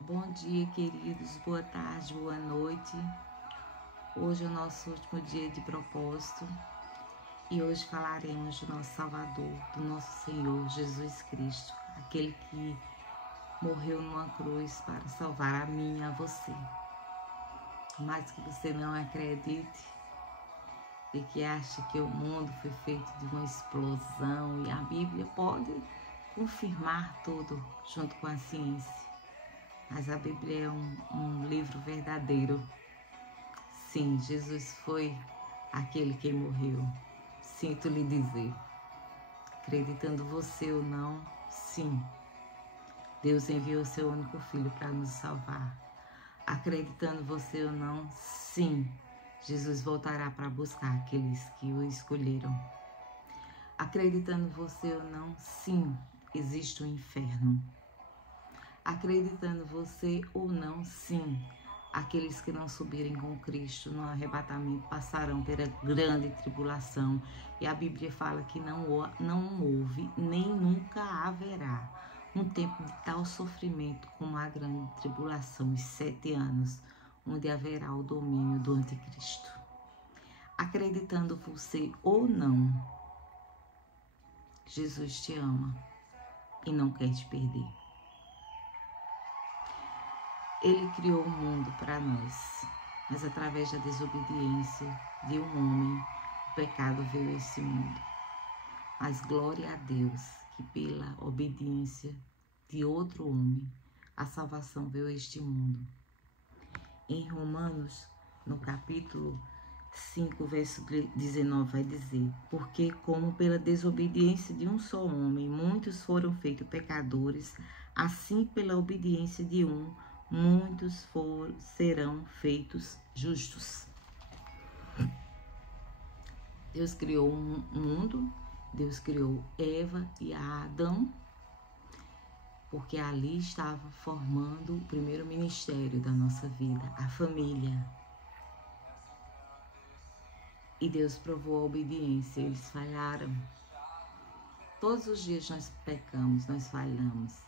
Bom dia, queridos, boa tarde, boa noite. Hoje é o nosso último dia de propósito e hoje falaremos do nosso Salvador, do nosso Senhor Jesus Cristo, aquele que morreu numa cruz para salvar a mim e a você. Mas que você não acredite e que ache que o mundo foi feito de uma explosão, e a Bíblia pode confirmar tudo junto com a ciência. Mas a Bíblia é um livro verdadeiro. Sim, Jesus foi aquele que morreu. Sinto lhe dizer, acreditando você ou não, sim, Deus enviou seu único filho para nos salvar. Acreditando você ou não, sim, Jesus voltará para buscar aqueles que o escolheram. Acreditando você ou não, sim, existe um inferno. Acreditando você ou não, sim, aqueles que não subirem com Cristo no arrebatamento passarão pela grande tribulação. E a Bíblia fala que não houve, nem nunca haverá um tempo de tal sofrimento como a grande tribulação, os 7 anos, onde haverá o domínio do anticristo. Acreditando você ou não, Jesus te ama e não quer te perder. Ele criou o mundo para nós, mas através da desobediência de um homem, o pecado veio a esse mundo. Mas glória a Deus que pela obediência de outro homem, a salvação veio a este mundo. Em Romanos, no capítulo 5, verso 19, vai dizer: porque como pela desobediência de um só homem, muitos foram feitos pecadores, assim pela obediência de um, muitos serão feitos justos. Deus criou um mundo, Deus criou Eva e Adão, porque ali estava formando o primeiro ministério da nossa vida, a família. E Deus provou a obediência, eles falharam. Todos os dias nós pecamos, nós falhamos.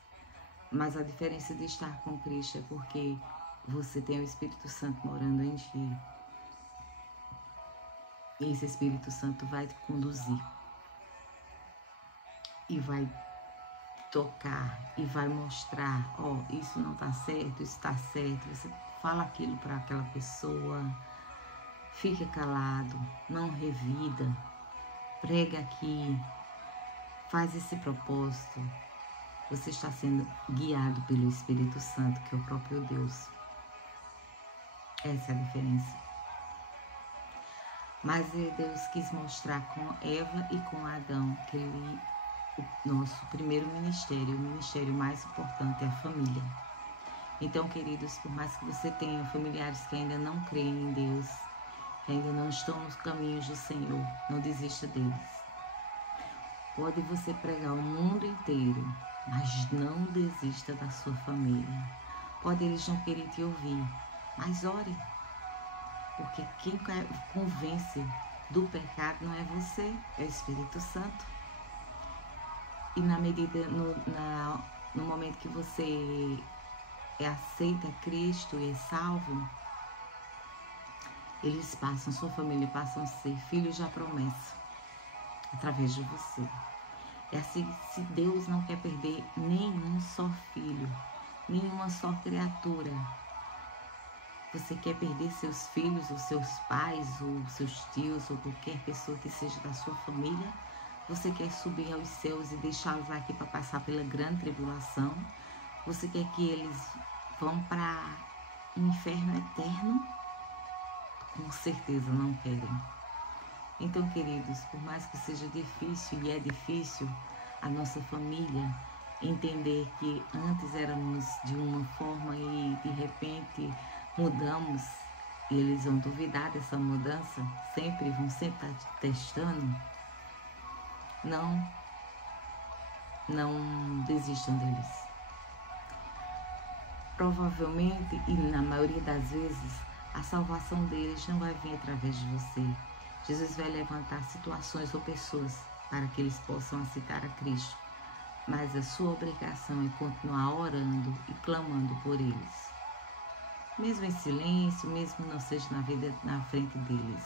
Mas a diferença de estar com Cristo é porque você tem o Espírito Santo morando em ti. E esse Espírito Santo vai te conduzir. E vai tocar, e vai mostrar, isso não está certo, isso está certo. Você fala aquilo para aquela pessoa, fica calado, não revida, prega aqui, faz esse propósito. Você está sendo guiado pelo Espírito Santo, que é o próprio Deus. Essa é a diferença. Mas Deus quis mostrar com Eva e com Adão que o nosso primeiro ministério, o ministério mais importante é a família. Então, queridos, por mais que você tenha familiares que ainda não creem em Deus, que ainda não estão nos caminhos do Senhor, não desista deles. Pode você pregar o mundo inteiro, mas não desista da sua família. Pode eles não querer te ouvir, mas ore. Porque quem convence do pecado não é você, é o Espírito Santo. E na medida, no momento que você aceita Cristo e é salvo, eles passam, sua família passam a ser filhos da promessa, através de você. É assim, se Deus não quer perder nenhum só filho, nenhuma só criatura, você quer perder seus filhos, ou seus pais, ou seus tios, ou qualquer pessoa que seja da sua família, você quer subir aos céus e deixá-los aqui para passar pela grande tribulação, você quer que eles vão para o inferno eterno? Com certeza não querem. Então, queridos, por mais que seja difícil, e é difícil, a nossa família entender que antes éramos de uma forma e de repente mudamos, e eles vão duvidar dessa mudança, vão sempre estar testando, não desistam deles. Provavelmente, e na maioria das vezes, a salvação deles não vai vir através de você. Jesus vai levantar situações ou pessoas para que eles possam aceitar a Cristo. mas a sua obrigação é continuar orando e clamando por eles. Mesmo em silêncio, mesmo não seja na frente deles.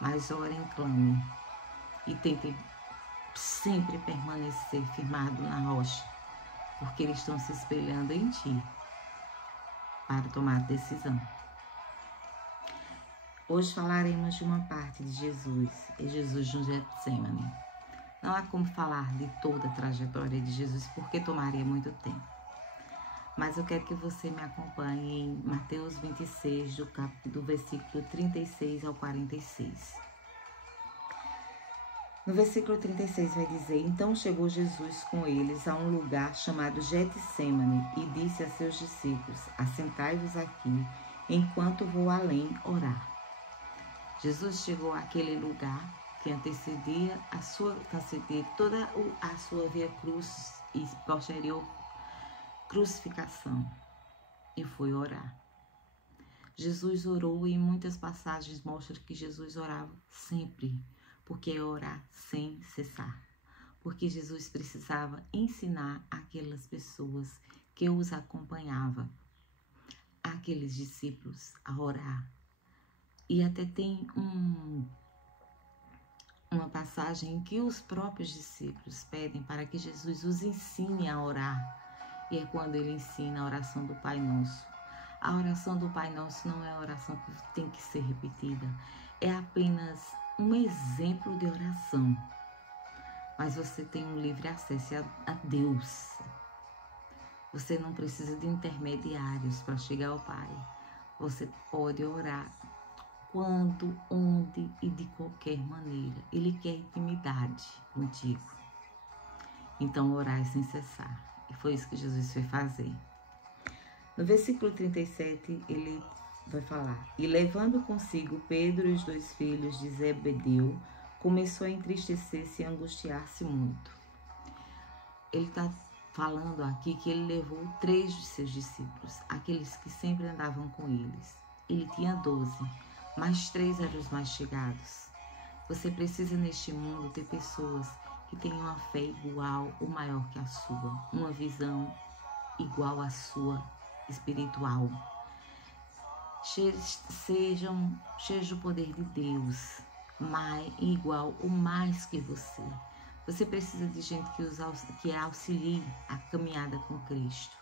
Mas orem, clamem e tentem sempre permanecer firmado na rocha, porque eles estão se espelhando em ti para tomar decisão. Hoje falaremos de uma parte de Jesus, Jesus no Getsemane. Não há como falar de toda a trajetória de Jesus, porque tomaria muito tempo. Mas eu quero que você me acompanhe em Mateus 26, do versículo 36 ao 46. No versículo 36 vai dizer: Então chegou Jesus com eles a um lugar chamado Getsemane e disse a seus discípulos: Assentai-vos aqui, enquanto vou além orar. Jesus chegou àquele lugar que antecedia toda a sua via cruz e posterior crucificação, e foi orar. Jesus orou e em muitas passagens mostra que Jesus orava sempre, porque é orar sem cessar. Porque Jesus precisava ensinar aquelas pessoas que os acompanhavam, aqueles discípulos, a orar. E até tem uma passagem em que os próprios discípulos pedem para que Jesus os ensine a orar. E é quando ele ensina a oração do Pai Nosso. A oração do Pai Nosso não é a oração que tem que ser repetida. É apenas um exemplo de oração. Mas você tem um livre acesso a Deus. Você não precisa de intermediários para chegar ao Pai. Você pode orar quando, onde e de qualquer maneira. Ele quer intimidade contigo. Então, orar sem cessar. E foi isso que Jesus foi fazer. No versículo 37, ele vai falar: E levando consigo Pedro e os 2 filhos de Zebedeu, começou a entristecer-se e angustiar-se muito. Ele está falando aqui que ele levou 3 de seus discípulos, aqueles que sempre andavam com eles. Ele tinha 12, mas 3 eram os mais chegados. Você precisa neste mundo ter pessoas que tenham uma fé igual ou maior que a sua, uma visão igual à sua espiritual. Seja o poder de Deus, igual ou mais que você. Você precisa de gente que auxilie a caminhada com Cristo.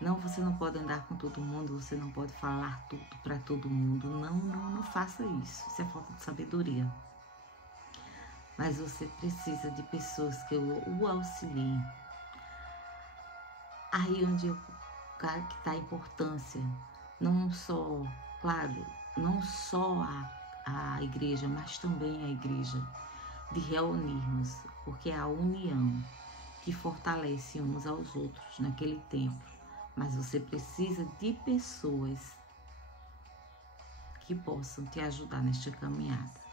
Não, você não pode andar com todo mundo, você não pode falar tudo para todo mundo. Não faça isso. Isso é falta de sabedoria. Mas você precisa de pessoas que o auxiliem. Aí onde que está a importância, não só, claro, não só a igreja, mas também a igreja, de reunirmos, porque é a união que fortalece uns aos outros naquele tempo. Mas você precisa de pessoas que possam te ajudar nesta caminhada.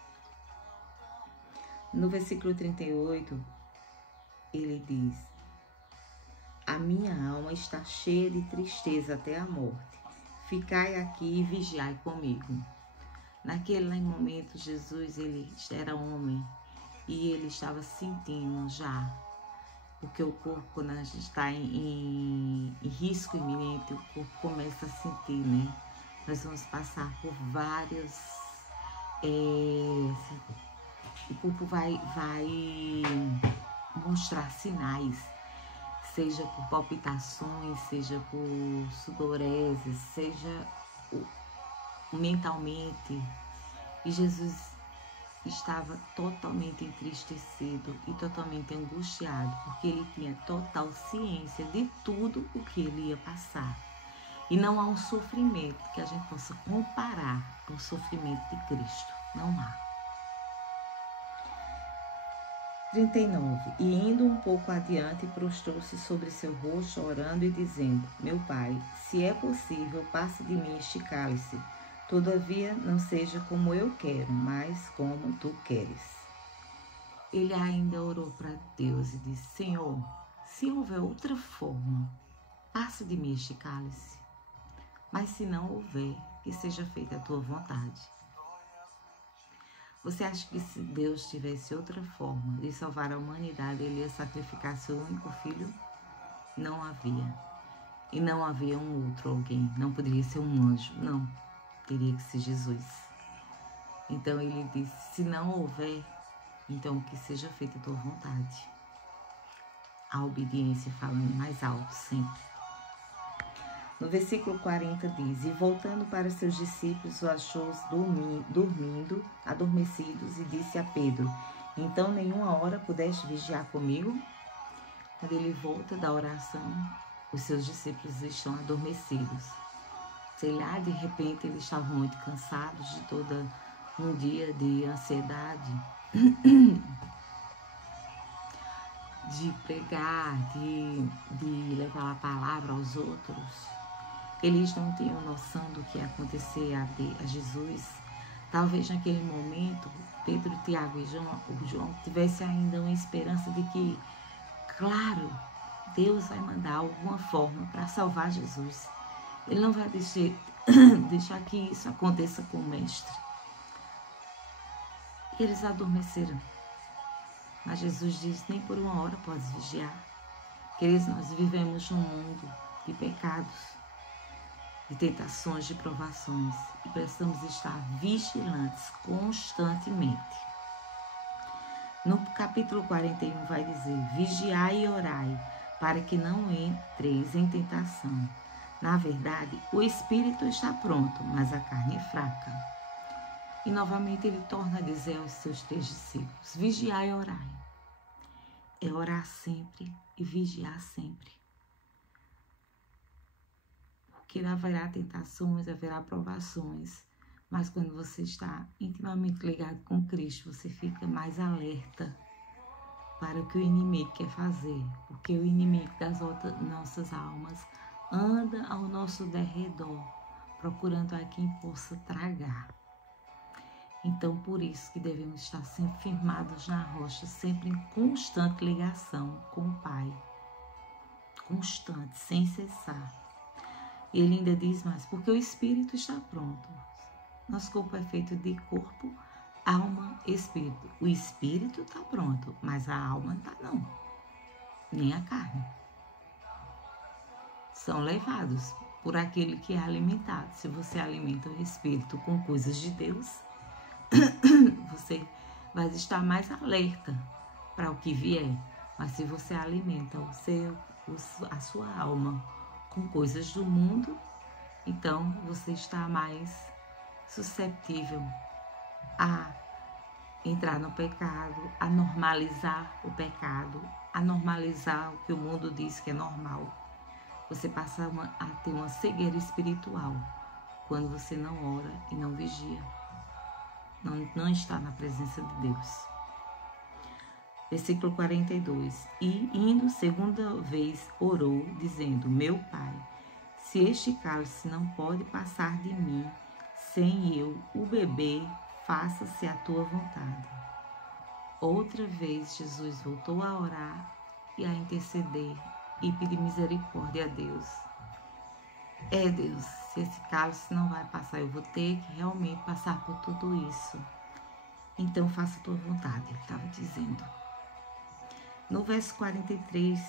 No versículo 38, ele diz: A minha alma está cheia de tristeza até a morte. Ficai aqui e vigiai comigo. Naquele momento, Jesus, ele era homem e ele estava sentindo já, porque o corpo, quando a gente está em risco iminente, o corpo começa a sentir, né? Nós vamos passar por vários... o corpo vai mostrar sinais, seja por palpitações, seja por sudorese, seja mentalmente. E Jesus estava totalmente entristecido e totalmente angustiado, porque ele tinha total ciência de tudo o que ele ia passar. E não há um sofrimento que a gente possa comparar ao sofrimento de Cristo. Não há. 39. E indo um pouco adiante, prostrou-se sobre seu rosto, orando e dizendo: Meu Pai, se é possível, passe de mim este cálice. Todavia, não seja como eu quero, mas como tu queres. Ele ainda orou para Deus e disse: Senhor, se houver outra forma, passe de mim este cálice. Mas se não houver, que seja feita a tua vontade. Você acha que se Deus tivesse outra forma de salvar a humanidade, ele ia sacrificar seu único filho? Não havia. E não havia um outro alguém. Não poderia ser um anjo. Não. Teria que ser Jesus. Então ele disse, se não houver, então que seja feita a tua vontade. A obediência falando mais alto sempre. No versículo 40 diz, e voltando para seus discípulos, o achou dormindo, adormecidos, e disse a Pedro, então nenhuma hora pudeste vigiar comigo? Quando ele volta da oração, os seus discípulos estão adormecidos. Sei lá, de repente eles estavam muito cansados de todo um dia de ansiedade, de pregar, de levar a palavra aos outros. Eles não tinham noção do que ia acontecer a Jesus. Talvez naquele momento, Pedro, Tiago e João tivessem ainda uma esperança de que, claro, Deus vai mandar alguma forma para salvar Jesus. Ele não vai deixar que isso aconteça com o Mestre. E eles adormeceram. Mas Jesus diz, nem por uma hora podes vigiar. Queridos, nós vivemos num mundo de pecados, de tentações, de provações. E precisamos estar vigilantes constantemente. No capítulo 41 vai dizer, vigiai e orai, para que não entreis em tentação. Na verdade, o espírito está pronto, mas a carne é fraca. E novamente ele torna a dizer aos seus 3 discípulos, vigiai e orai. É orar sempre e vigiar sempre. Porque haverá tentações, haverá provações, mas quando você está intimamente ligado com Cristo, você fica mais alerta para o que o inimigo quer fazer, porque o inimigo das nossas almas anda ao nosso derredor, procurando a quem possa tragar. Então, por isso que devemos estar sempre firmados na rocha, sempre em constante ligação com o Pai. Constante, sem cessar. E ele ainda diz mais, porque o espírito está pronto. Nosso corpo é feito de corpo, alma e espírito. O espírito está pronto, mas a alma não está não. Nem a carne. São levados por aquele que é alimentado. Se você alimenta o espírito com coisas de Deus, você vai estar mais alerta para o que vier. Mas se você alimenta a sua alma com coisas do mundo, então você está mais suscetível a entrar no pecado, a normalizar o pecado, a normalizar o que o mundo diz que é normal. Você passa a ter uma cegueira espiritual quando você não ora e não vigia. Não está na presença de Deus. Versículo 42. E indo segunda vez orou, dizendo, meu Pai, se este cálice não pode passar de mim, sem eu o beber, faça-se a tua vontade. Outra vez Jesus voltou a orar e a interceder e pedir misericórdia a Deus. Deus, se esse cálice não vai passar, eu vou ter que realmente passar por tudo isso. Então faça a tua vontade, ele estava dizendo. No verso 43,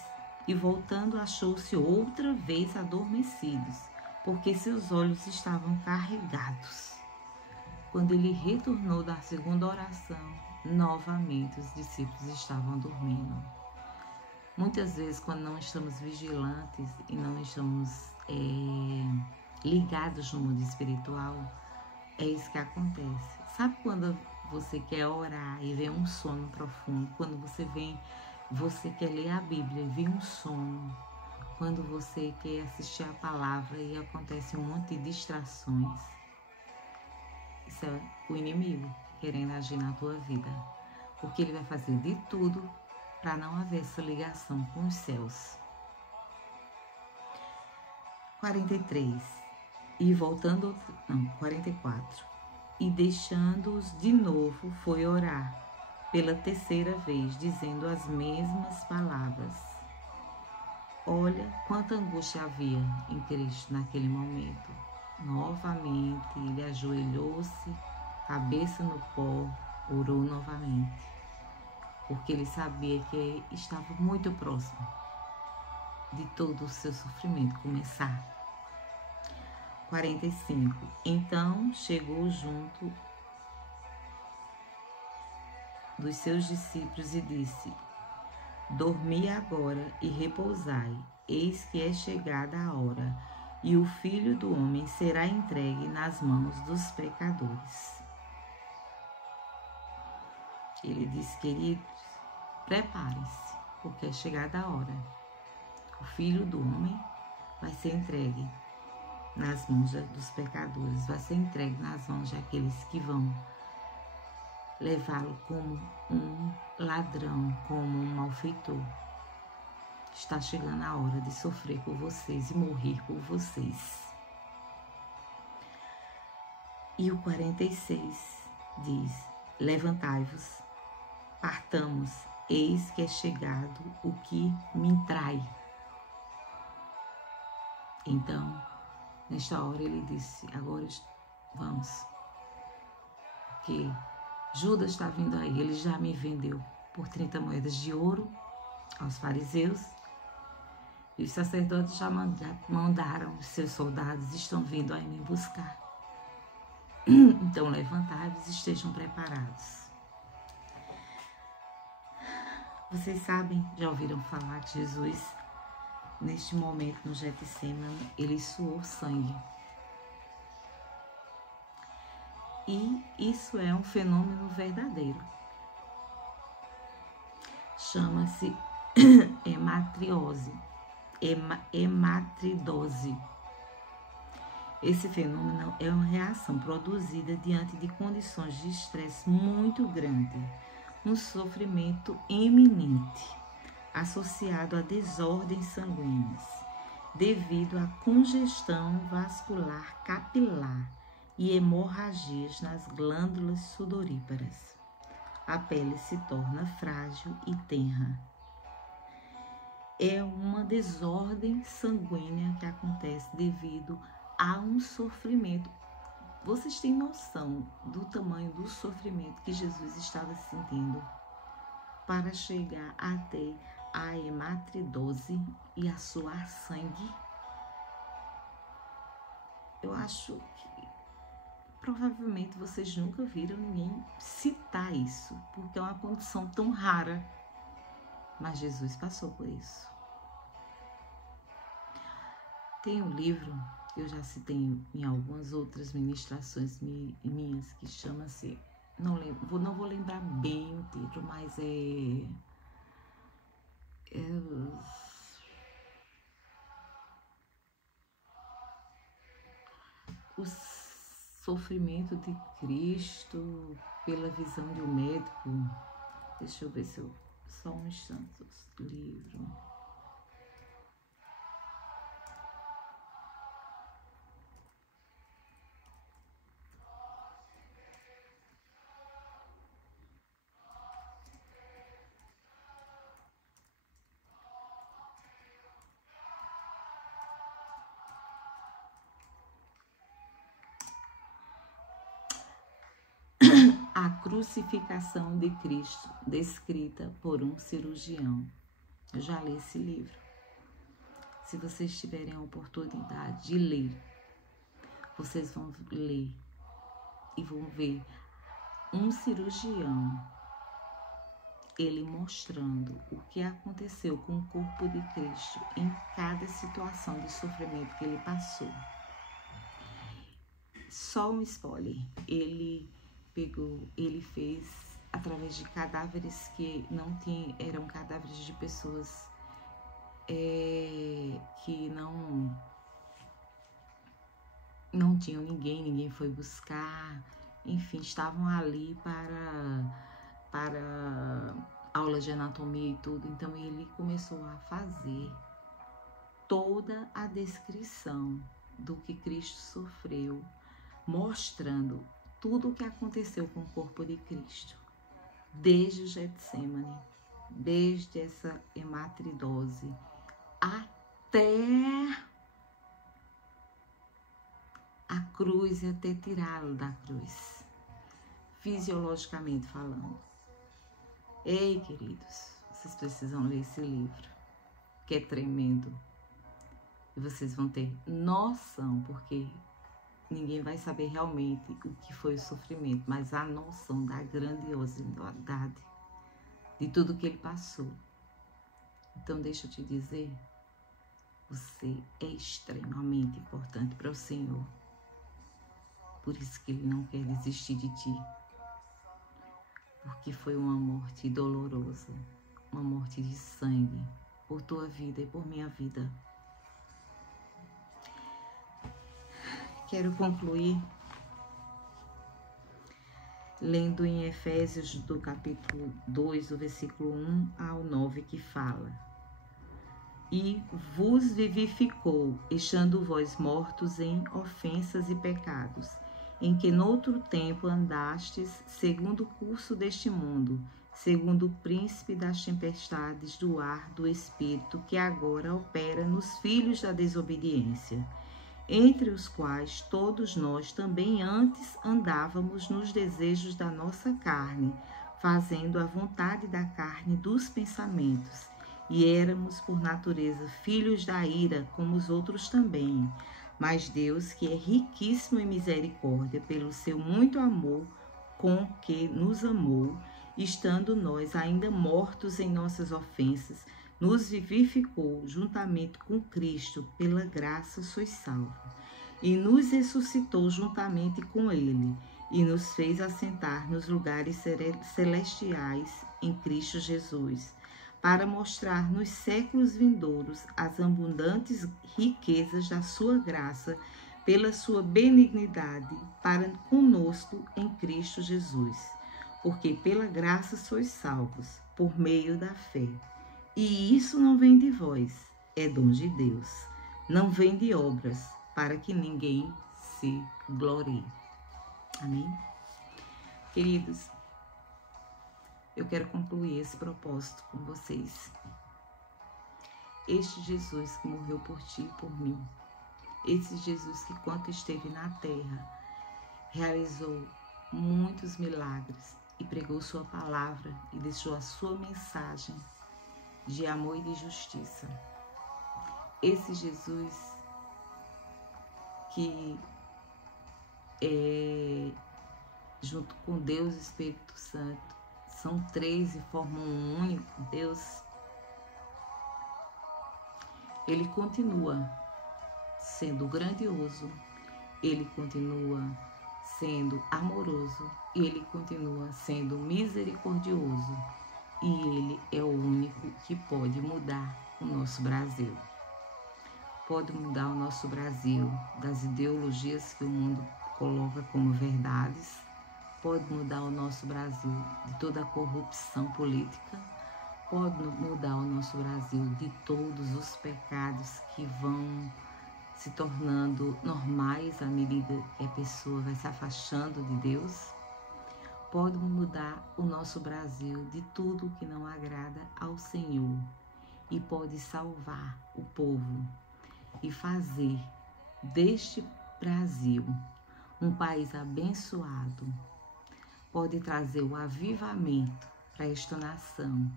e voltando achou-se outra vez adormecidos, porque seus olhos estavam carregados. Quando ele retornou da segunda oração, novamente os discípulos estavam dormindo. Muitas vezes, quando não estamos vigilantes e não estamos ligados no mundo espiritual, é isso que acontece. Sabe quando você quer orar e vem um sono profundo? Quando você quer ler a Bíblia e vem um sono? Quando você quer assistir a palavra e acontece um monte de distrações? Isso é o inimigo querendo agir na tua vida. Porque ele vai fazer de tudo para não haver essa ligação com os céus. 43. E voltando, 44. E deixando-os de novo, foi orar pela terceira vez, dizendo as mesmas palavras. Olha quanta angústia havia em Cristo naquele momento. Novamente, ele ajoelhou-se, cabeça no pó, orou novamente, porque ele sabia que estava muito próximo de todo o seu sofrimento começar. 45. Então chegou junto dos seus discípulos e disse: dormi agora e repousai, eis que é chegada a hora, e o Filho do Homem será entregue nas mãos dos pecadores. Ele disse: queridos, preparem-se, porque é chegada a hora. O Filho do Homem vai ser entregue nas mãos dos pecadores, vai ser entregue nas mãos daqueles que vão levá-lo como um ladrão, como um malfeitor. Está chegando a hora de sofrer por vocês e morrer por vocês. E o 46 diz: levantai-vos, partamos, eis que é chegado o que me trai. Então, nesta hora ele disse: agora vamos, porque Judas está vindo aí, ele já me vendeu por 30 moedas de ouro aos fariseus, e os sacerdotes já mandaram os seus soldados, estão vindo aí me buscar. Então levantai-vos e estejam preparados. Vocês sabem, já ouviram falar que Jesus, neste momento no Getsemane, ele suou sangue. E isso é um fenômeno verdadeiro. Chama-se hematidose. Esse fenômeno é uma reação produzida diante de condições de estresse muito grande, um sofrimento eminente, associado a desordens sanguíneas, devido à congestão vascular capilar e hemorragias nas glândulas sudoríparas. A pele se torna frágil e tenra. É uma desordem sanguínea que acontece devido a um sofrimento. Vocês têm noção do tamanho do sofrimento que Jesus estava sentindo para chegar até a hematidose e a suar sangue? Eu acho que provavelmente vocês nunca viram ninguém citar isso, porque é uma condição tão rara. Mas Jesus passou por isso. Tem um livro que eu já citei em algumas outras ministrações minhas, que não vou lembrar bem o título, mas o sofrimento de Cristo pela visão de um médico. Deixa eu ver se eu... Só um instante, o livro. A crucificação de Cristo, descrita por um cirurgião. Eu já li esse livro. Se vocês tiverem a oportunidade de ler, vocês vão ler e vão ver um cirurgião, ele mostrando o que aconteceu com o corpo de Cristo em cada situação de sofrimento que ele passou. Só um spoiler, ele fez através de cadáveres que eram cadáveres de pessoas que não tinham ninguém foi buscar, enfim, estavam ali para aula de anatomia e tudo. Então ele começou a fazer toda a descrição do que Cristo sofreu, mostrando tudo o que aconteceu com o corpo de Cristo, desde o Getsemane, desde essa hematidose, até a cruz e até tirá-lo da cruz. fisiologicamente falando. Ei, queridos, vocês precisam ler esse livro, que é tremendo. E vocês vão ter noção, porque ninguém vai saber realmente o que foi o sofrimento, mas a noção da grandiosidade de tudo que ele passou. Então, deixa eu te dizer, você é extremamente importante para o Senhor. Por isso que Ele não quer desistir de ti. Porque foi uma morte dolorosa, uma morte de sangue, por tua vida e por minha vida. Quero concluir lendo em Efésios do capítulo 2, do versículo 1 ao 9, que fala: E vos vivificou, estando vós mortos em ofensas e pecados, em que noutro tempo andastes, segundo o curso deste mundo, segundo o príncipe das tempestades do ar do Espírito, que agora opera nos filhos da desobediência, entre os quais todos nós também antes andávamos nos desejos da nossa carne, fazendo a vontade da carne dos pensamentos, e éramos por natureza filhos da ira, como os outros também. Mas Deus, que é riquíssimo em misericórdia, pelo seu muito amor com que nos amou, estando nós ainda mortos em nossas ofensas, nos vivificou juntamente com Cristo, pela graça sois salvos, e nos ressuscitou juntamente com Ele, e nos fez assentar nos lugares celestiais em Cristo Jesus, para mostrar nos séculos vindouros as abundantes riquezas da sua graça, pela sua benignidade para conosco em Cristo Jesus. Porque pela graça sois salvos, por meio da fé. E isso não vem de vós, é dom de Deus. Não vem de obras, para que ninguém se glorie. Amém? Queridos, eu quero concluir esse propósito com vocês. Este Jesus que morreu por ti e por mim, esse Jesus que, enquanto esteve na terra, realizou muitos milagres e pregou sua palavra e deixou a sua mensagem de amor e de justiça. Esse Jesus que junto com Deus e Espírito Santo, são três e formam um único Deus, ele continua sendo grandioso, ele continua sendo amoroso, ele continua sendo misericordioso, e ele é o único que pode mudar o nosso Brasil. Pode mudar o nosso Brasil das ideologias que o mundo coloca como verdades, pode mudar o nosso Brasil de toda a corrupção política, pode mudar o nosso Brasil de todos os pecados que vão se tornando normais à medida que a pessoa vai se afastando de Deus. Pode mudar o nosso Brasil de tudo que não agrada ao Senhor e pode salvar o povo e fazer deste Brasil um país abençoado. Pode trazer o avivamento para esta nação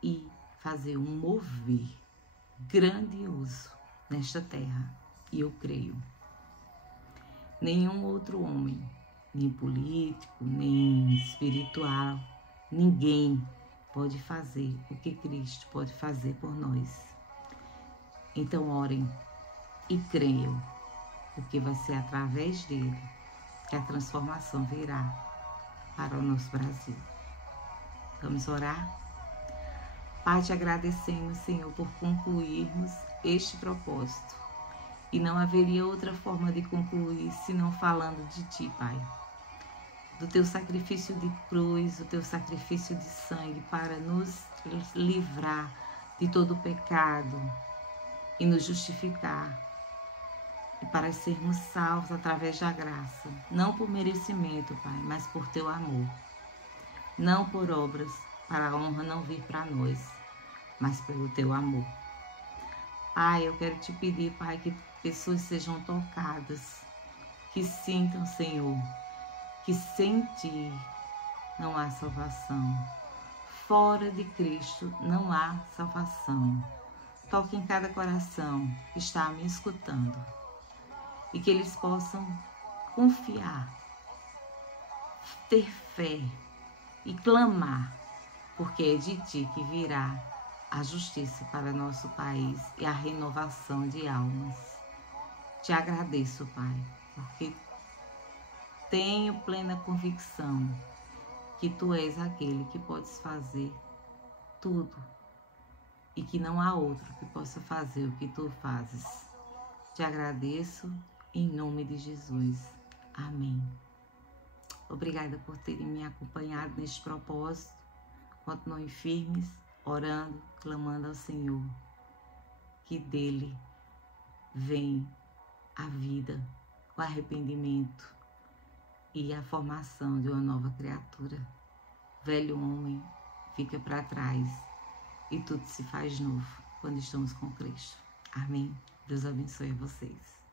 e fazer um mover grandioso nesta terra. E eu creio. Nenhum outro homem, nem político, nem espiritual, ninguém pode fazer o que Cristo pode fazer por nós. Então orem e creiam, porque vai ser através dele que a transformação virá para o nosso Brasil. Vamos orar? Pai, te agradecemos, Senhor, por concluirmos este propósito. E não haveria outra forma de concluir senão falando de Ti, Pai. Do Teu sacrifício de cruz, do Teu sacrifício de sangue para nos livrar de todo o pecado e nos justificar. E para sermos salvos através da graça, não por merecimento, Pai, mas por Teu amor. Não por obras, para a honra não vir para nós, mas pelo Teu amor. Pai, eu quero Te pedir, Pai, que pessoas sejam tocadas, que sintam, Senhor, que sem ti não há salvação. Fora de Cristo não há salvação. Toque em cada coração que está me escutando e que eles possam confiar, ter fé e clamar, porque é de ti que virá a justiça para nosso país e a renovação de almas. Te agradeço, Pai, porque tenho plena convicção que Tu és aquele que podes fazer tudo e que não há outro que possa fazer o que Tu fazes. Te agradeço em nome de Jesus. Amém. Obrigada por terem me acompanhado neste propósito. Continuem firmes, orando, clamando ao Senhor, que dele vem a vida, o arrependimento e a formação de uma nova criatura. Velho homem fica para trás e tudo se faz novo quando estamos com Cristo. Amém. Deus abençoe vocês.